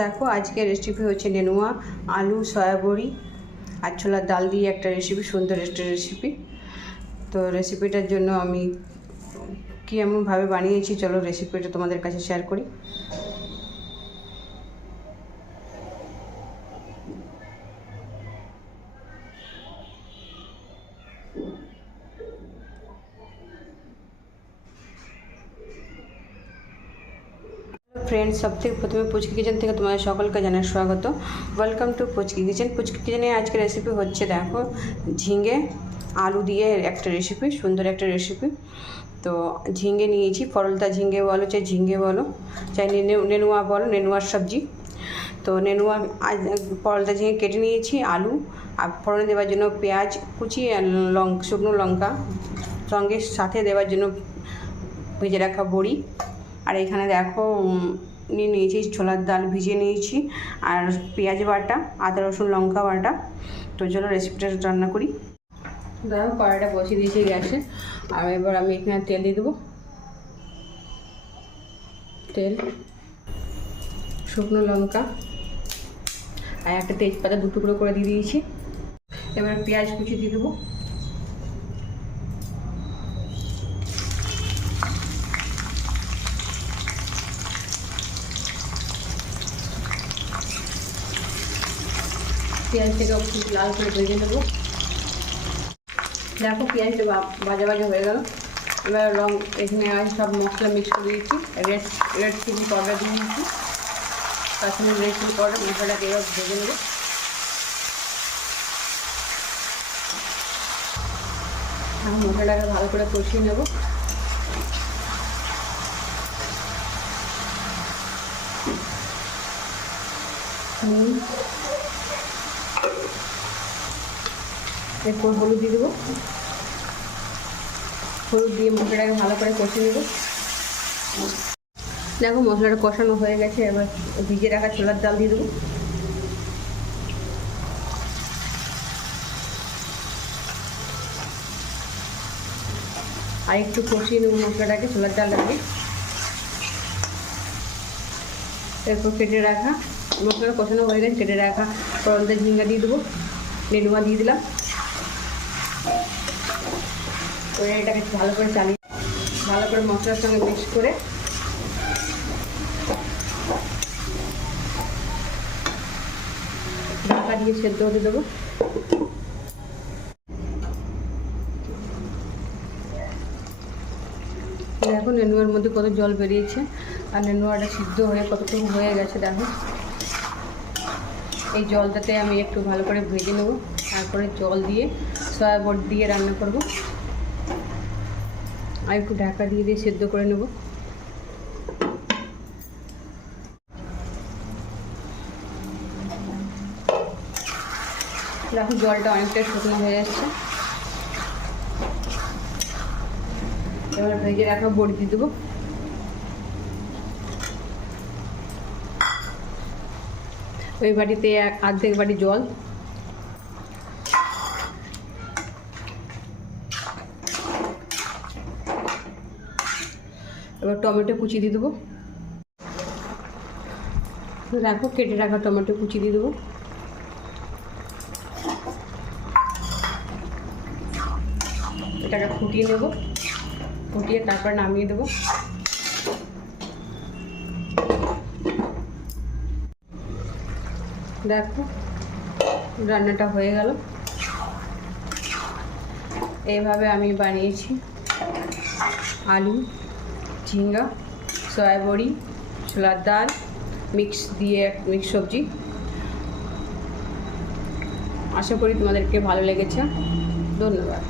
দেখো আজকের রেসিপি হচ্ছে নেনুয়া আলু সয়াবড়ি আর ছোলার ডাল দিয়ে একটা রেসিপি, সুন্দর একটা রেসিপি। তো রেসিপিটার জন্য আমি কি এমনভাবে বানিয়েছি, চলো রেসিপিটা তোমাদের কাছে শেয়ার করি। ফ্রেন্ডস, সবথেকে প্রথমে পুচকি কিচেন থেকে তোমাদের সকলকে জানাই স্বাগত। Welcome to Puchki kitchen. Puchki কিচেনে আজকে রেসিপি হচ্ছে দেখো ঝিঙে আলু দিয়ে একটা রেসিপি, সুন্দর একটা রেসিপি। তো ঝিঙে নিয়েছি, পরলতা ঝিঙে বলো চাই ঝিঙে বলো চাই নেনুয়া বলো, নেনুয়ার সবজি। তো নেনুয়া পরলতা ঝিঙে কেটে নিয়েছি, আলু আর ফোড়নে দেওয়ার জন্য পেঁয়াজ কুচি আর শুকনো লঙ্কা, সঙ্গে সাথে দেওয়ার জন্য ভেজে রাখা বড়ি। আর এখানে দেখো নিয়েছি ছোলার ডাল ভিজিয়ে নিয়েছি, আর পেঁয়াজ বাটা, আদা রসুন লঙ্কা বাটা। তো চলো রেসিপিটা রান্না করি। দেখো কড়াইটা বসিয়ে দিয়েছি গ্যাসে, আর এবার আমি এখানে তেল দিয়ে দেবো। তেল, শুকনো লঙ্কা আর একটা তেজপাতা দু টুকরো করে দিয়ে দিয়েছি। এবার পেঁয়াজ কুচি দিয়ে দেবো। পেঁয়াজটাকে খুব লাল করে ভেজে নেবো। দেখো পেঁয়াজটা ভাজা ভাজা হয়ে গেল। এবার এখানে সব মশলা মিক্স করে দিয়েছি। রেড চিলি পাউডার দিয়ে দিয়েছি, তার সঙ্গে রেড চিলি পাউডার, মশলাটাকে এবার ভেজে নেবো। এখন মশলাটাকে ভালো করে কষিয়ে নেব। এরপর হলুদ দিয়ে দেবো। হলুদ দিয়ে মশলাটাকে ভালো করে কষিয়ে নেব। দেখো মশলাটা কষানো হয়ে গেছে, এবার ভিজিয়ে রাখা ছোলার ডাল দিয়ে দেবো। আর একটু কষিয়ে নেব মশলাটাকে, ছোলার ডালটাকে। এরপর কেটে রাখা মশলাটা কষানো হয়ে গেছে, কেটে রাখা পরলতা ঝিঙ্গা দিয়ে দেবো, নেনুয়া দিয়ে দিলাম। এটাকে ভালো করে চালিয়ে ভালো করে মশলার সঙ্গে মিক্স করে ঢাকা দিয়ে সেদ্ধ হতে দেবো। দেখো নেনুয়ার মধ্যে কত জল বেরিয়েছে, আর নেনুয়াটা সিদ্ধ হয়ে কতটুকু হয়ে গেছে দেখো। এই জলটাতে আমি একটু ভালো করে ভেজে নেব, তারপরে জল দিয়ে সয়াবড়ি দিয়ে রান্না করব। আর একটু ঢাকা দিয়ে সেদ্ধ করে নেব। দেখো জলটা অনেকটা শুকনো হয়ে যাচ্ছে। এবার ভেজে রাখা বড়ি দিয়ে দেবো। ওই বাটিতে অর্ধেক বাটি জল। এবার টমেটো কুচি দিয়ে দেবো। দেখো কেটে রাখা টমেটো কুচি দিয়ে দেবো। এটাকে ফুটিয়ে নেব, ফুটিয়ে তারপর নামিয়ে দেবো। দেখো রান্নাটা হয়ে গেল। এইভাবে আমি বানিয়েছি আলু, ঝিঙ্গা, সয়াবড়ি, ছোলার ডাল মিক্স সবজি। আশা করি তোমাদেরকে ভালো লেগেছে। ধন্যবাদ।